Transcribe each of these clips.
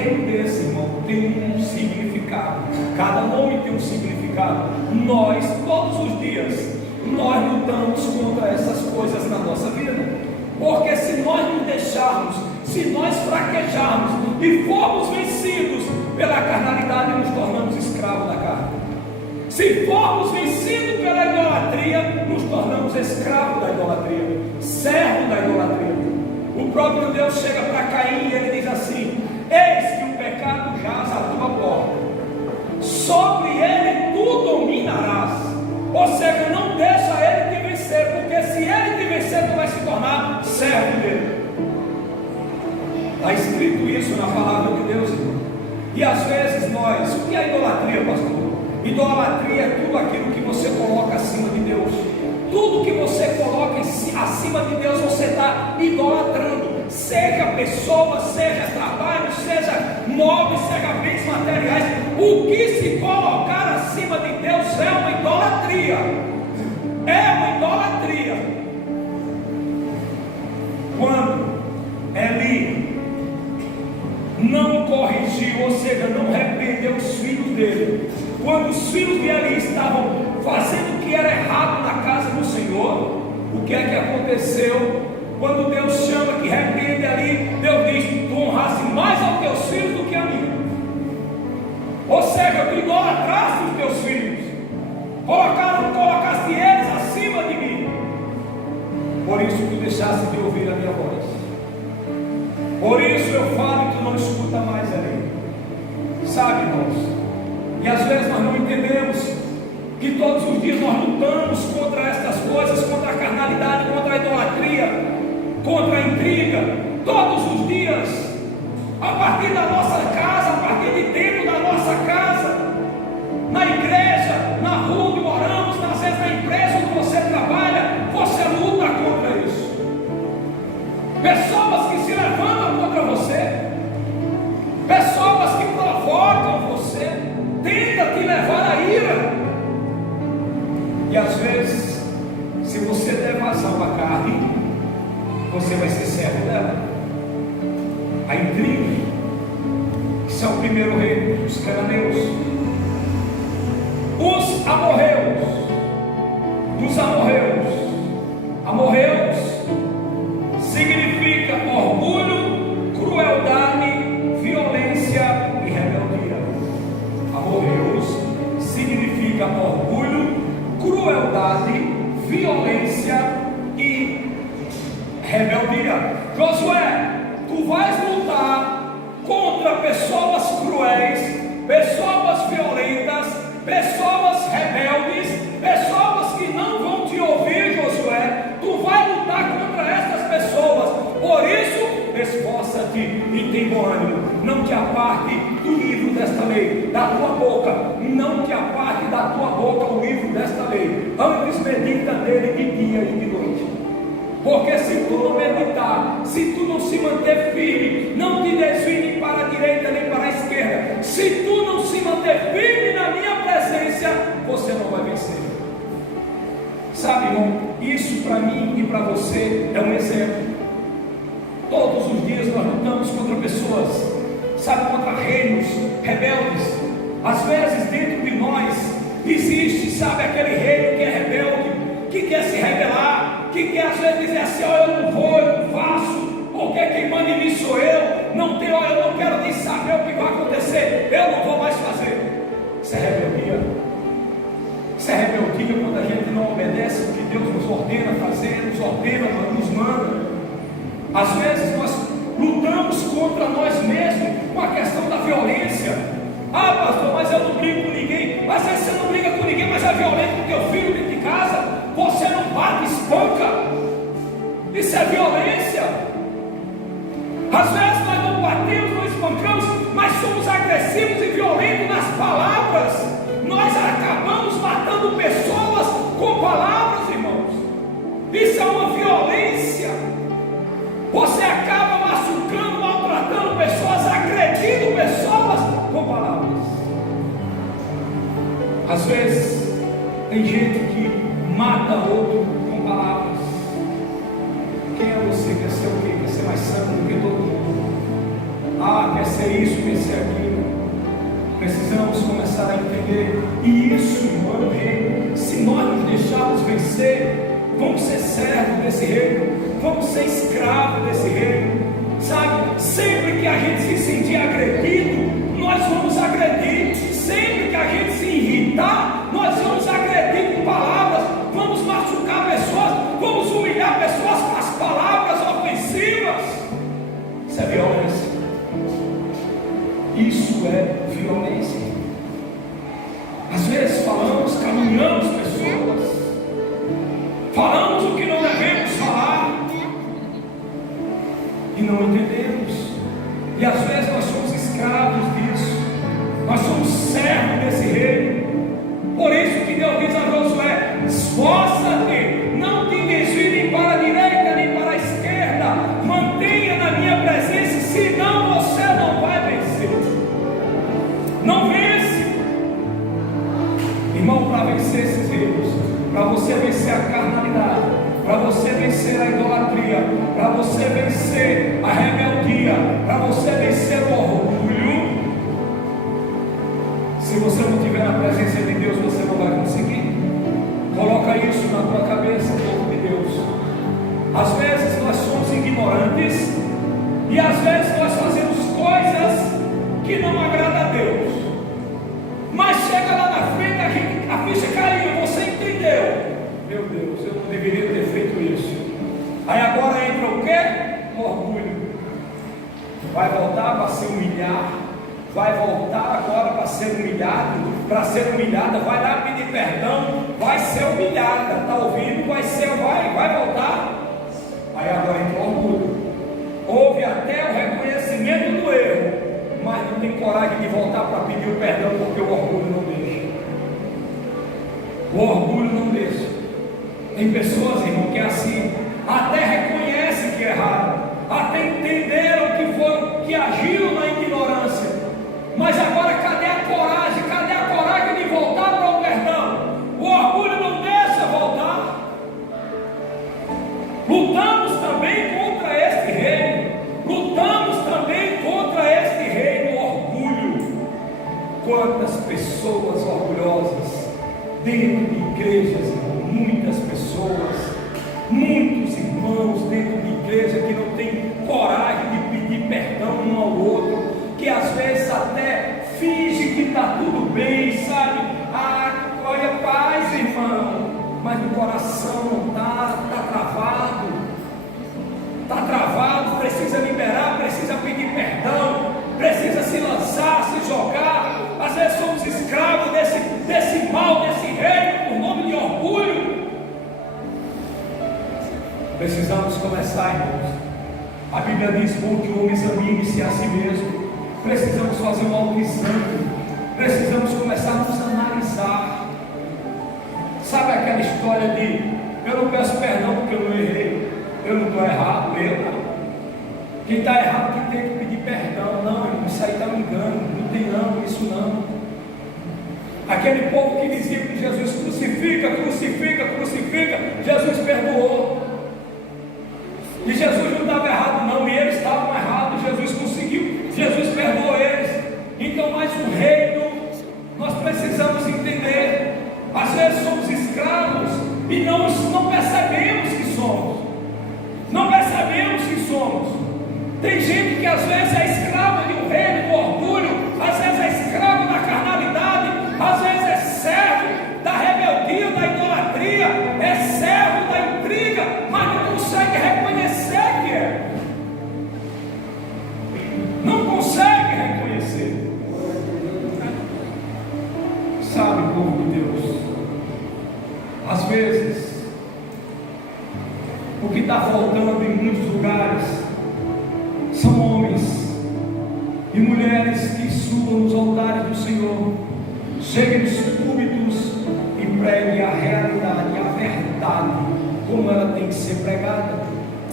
reino desse, irmão, tem um significado. Cada nome tem um significado. Nós, todos os dias, nós lutamos contra essas coisas na nossa vida. Porque se nós nos deixarmos, se nós fraquejarmos e formos vencidos pela carnalidade, nos tornamos escravos da carne. Se formos vencidos pela idolatria, nos tornamos escravos da idolatria, servos da idolatria. O próprio Deus chega para Caim e ele diz assim: eis que o pecado jaz à tua porta, sobre ele tu dominarás. Ou seja, não deixa ele te vencer, porque se ele te vencer, tu vai se tornar servo dele. Está escrito isso na palavra de Deus, irmão. E às vezes nós, o que é idolatria, pastor? Idolatria é tudo aquilo que você coloca acima de Deus. Tudo que você coloca acima de Deus, você está idolatrando. Seja pessoa, seja trabalho, seja móveis, seja bens materiais. O que se colocar acima de Deus é uma idolatria. É uma idolatria. Quando Eli não corrigiu, ou seja, não repreendeu os filhos dele, quando os filhos de Eli estavam fazendo o que era errado na casa do Senhor, o que é que aconteceu? Quando Deus chama que repreende ali, Deus diz: tu honrasse mais aos teus filhos do que a mim. Ou seja, tu idolatraste os teus filhos, colocaste eles acima de mim. Por isso tu deixaste de ouvir a minha voz. Por isso eu falo e tu não escuta mais ali. Sabe, irmãos? E às vezes nós não entendemos que todos os dias nós lutamos contra estas coisas, contra a carnalidade, contra a idolatria, contra a intriga, todos os dias, a partir da nossa casa, a partir de dentro da nossa casa, na igreja, na rua onde moramos, às vezes na empresa onde você trabalha, você luta contra isso. Pessoas que se levantam contra você, pessoas que provocam você, tentam te levar à ira. E às vezes, se você der vazão à carne, você vai ser servo dela. A intriga, isso é o primeiro reino, os cananeus. Os amorreus. Os amorreus significa orgulho, crueldade, violência e rebeldia. Amorreus significa orgulho, crueldade, violência e rebeldia. Josué, tu vais lutar contra pessoas cruéis, pessoas violentas, pessoas rebeldes, pessoas que não vão te ouvir, Josué. Tu vai lutar contra essas pessoas. Por isso, esforça-te e tem bom ânimo. Não te aparte do livro desta lei, da tua boca. Não te aparte da tua boca o livro desta lei. Antes medita nele de dia e de noite. Porque se tu não meditar, se tu não se manter firme, não te desvie nem para a direita nem para a esquerda, se tu não se manter firme na minha presença, você não vai vencer. Sabe, irmão, isso para mim e para você é um exemplo. Todos os dias nós lutamos contra pessoas, sabe, contra reinos rebeldes. Às vezes dentro de nós existe, sabe, aquele reino que é rebelde, que quer se rebelar, que quer às vezes dizer assim: ó, eu não vou, eu não faço, porque quem manda em mim sou eu, não tem, ó, eu não quero nem saber o que vai acontecer, eu não vou mais fazer. Isso é rebeldia. Isso é rebeldia quando a gente não obedece o que Deus nos ordena fazer, nos ordena, nos manda. Às vezes nós lutamos contra nós mesmos com a questão da violência. Ah, pastor, mas eu não brigo com ninguém. Às vezes você não briga com ninguém, mas é violento com o teu filho dentro de casa. Você não bate, espanca. Isso é violência. Às vezes nós não batemos, não espancamos, mas somos agressivos e violentos nas palavras. Nós acabamos matando pessoas com palavras, irmãos. Isso é uma violência. Você acaba machucando, maltratando pessoas, agredindo pessoas com palavras. Às vezes tem gente que mata outro com palavras. Quem é você? Quer ser o quê? Quer ser mais santo do que todo mundo? quer ser isso, quer ser aquilo. Precisamos começar a entender. E isso, irmão, é o reino. Se nós nos deixarmos vencer, vamos ser servos desse reino, vamos ser escravos desse reino. Sabe, sempre que a gente se sentir agredido, nós vamos agredir. Sempre que a gente se irritar, nós vamos agredir com palavras, vamos machucar pessoas, vamos humilhar pessoas com as palavras ofensivas. Isso é violência. Isso é violência. Às vezes falamos, caminhamos pessoas, falamos o que não devemos falar e não entendemos. E às vezes nós somos escravos disso, nós somos servos desse reino. Por isso que Deus diz a Josué: esforça-te, não te desvie nem para a direita nem para a esquerda, mantenha na minha presença, senão você não vai vencer. Não vence, irmão. Para vencer esses reinos, para você vencer a carnalidade, para você vencer a idolatria, para você vencer a rebeldia, para você vencer o orgulho, se você não estiver na presença de Deus, você não vai conseguir. Coloca isso na tua cabeça, povo de Deus. Às vezes nós somos ignorantes e às vezes nós fazemos coisas que não agradam a Deus, mas chega lá na frente, a ficha caiu, você entendeu. Meu Deus, eu não deveria ter feito isso. Aí agora entra o quê? O orgulho. Vai voltar para se humilhar, vai voltar agora para ser humilhado, para ser humilhada, vai lá pedir perdão, vai ser humilhada, está ouvindo? Vai voltar. Aí agora entra o orgulho. Houve até o reconhecimento do erro, mas não tem coragem de voltar para pedir o perdão, porque o orgulho não deixa. O orgulho não deixa. Tem pessoas, irmão, que é assim, até reconhecem que erraram, até entenderam que agiram na ignorância, mas agora cadê a coragem? Cadê a coragem de voltar para o perdão? O orgulho não deixa voltar. Lutamos também contra este reino, lutamos também contra este reino, o orgulho. Quantas pessoas orgulhosas dentro de igrejas, irmão, muitas pessoas, muitos irmãos dentro de igreja que não têm coragem de pedir perdão um ao outro, que às vezes até finge que está tudo bem, sabe? Olha, paz, irmão, mas no coração não está travado, precisa liberar, precisa pedir perdão, precisa se lançar, se jogar. Às vezes somos escravos desse mal, desse reino, por nome de orgulho. Precisamos começar, irmãos. A Bíblia diz: bom que o homem examine-se a si mesmo. Precisamos fazer um autoexame, precisamos começar a nos analisar. Sabe aquela história de eu não peço perdão porque eu não errei, eu não estou errado, eu não. Quem está errado que tem que pedir perdão. Não, irmão, isso aí está me engano, não tem não, isso não. Aquele povo que dizia que Jesus crucifica, crucifica, crucifica, Jesus perdoou. E Jesus não estava errado não, e eles estavam errados, Jesus conseguiu, Jesus perdoou eles. Então, mais o reino, nós precisamos entender. Às vezes somos escravos e não percebemos que somos. Não percebemos que somos. Tem gente que às vezes é escrava de um reino, do orgulho, às vezes é escravo da carnalidade, às vezes é servo da rebeldia, da idolatria, é servo da intriga, mas não consegue reconhecer que é. Não consegue reconhecer. Sabe, povo de Deus, às vezes o que está faltando em muitos lugares são homens e mulheres que subam nos altares do Senhor, cheguem nos púlpitos e preguem a realidade, a verdade, como ela tem que ser pregada.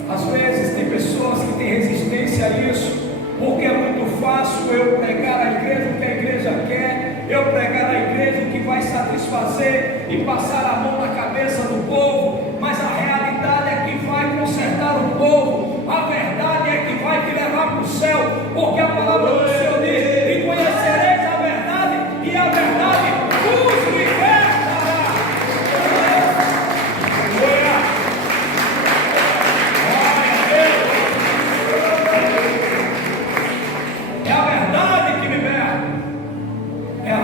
Às vezes tem pessoas que têm resistência a isso, porque é muito fácil eu pregar a igreja o que a igreja quer, eu pregar a igreja o que vai satisfazer e passar a mão na cabeça do povo, mas a realidade é que vai consertar o povo, a verdade é que vai te levar para o céu, porque a palavra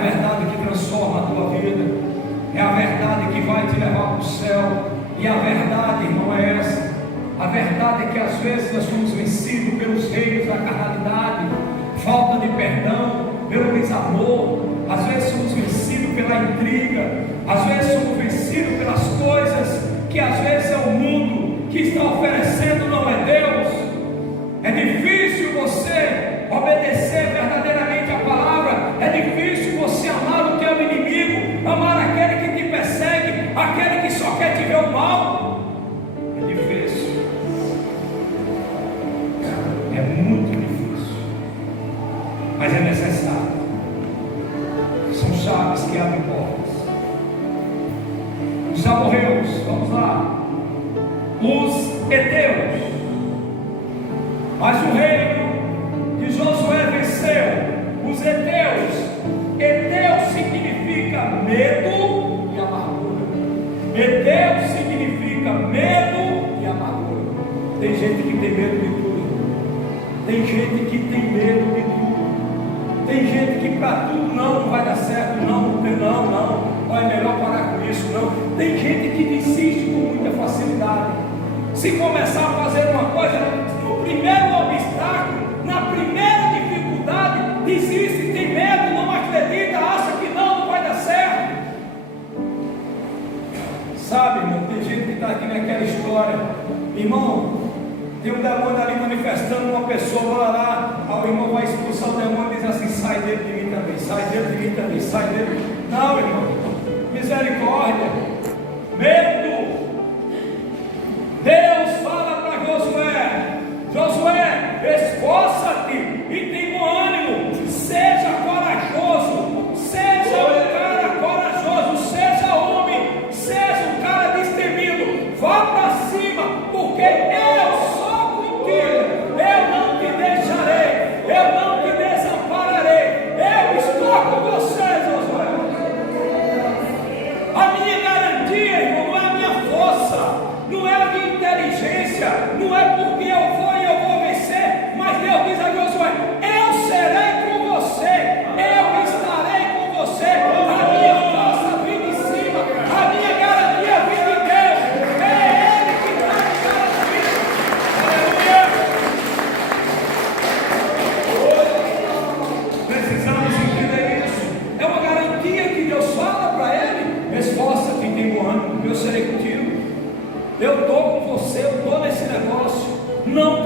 verdade que transforma a tua vida, é a verdade que vai te levar para o céu. E a verdade, irmão, é essa. A verdade é que às vezes nós somos vencidos pelos reinos da carnalidade, falta de perdão, pelo desamor. Às vezes somos vencidos pela intriga, às vezes somos vencidos pelas coisas que às vezes é o mundo que está oferecendo, não é Deus. É difícil você obedecer verdadeiramente a palavra, é difícil você amar o teu inimigo, amar aquele que te persegue, aquele que só quer te ver o mal. É difícil, é muito difícil, mas é necessário. São chaves que abrem portas. Os amorreus, vamos lá, os heteus. Mas o reino de Josué venceu os heteus. Heteu significa medo e amargura. Heteu significa medo e amargura. Tem gente que tem medo de tudo. Tem gente que tem medo de tudo. Tem gente que para tudo não vai dar certo, não, é melhor parar com isso, não. Tem gente que desiste com muita facilidade. Se começar a fazer uma coisa, no primeiro obstáculo, na primeira dificuldade, desiste, tem medo, não acredita, acha que não vai dar certo. Sabe, irmão, tem gente que está aqui naquela história, irmão, tem um demônio ali manifestando uma pessoa, lá, o irmão vai expulsar o demônio e diz assim: sai dele de mim também, sai dele de mim também, sai dele. Não, irmão, misericórdia, medo. Deus fala para Josué: Josué, esforça-te e tenha bom ânimo, seja corajoso, seja um cara corajoso, seja homem, seja um cara destemido, vá para cima, porque eu sou contigo, eu não te deixarei, eu não te desampararei, eu estou com você, Josué. A minha garantia, irmão, não é a minha força, não é a minha inteligência, não é porque eu vou vencer, mas Deus diz a Josué: eu serei com você, eu estarei com você, a minha força vem de cima, a minha garantia vem de Deus, é Ele que está me garantindo. Aleluia! Precisamos entender isso, é uma garantia que Deus fala para ele: esforça-te e tenha bom ânimo, eu serei contigo. Eu estou com você, eu estou nesse negócio. Não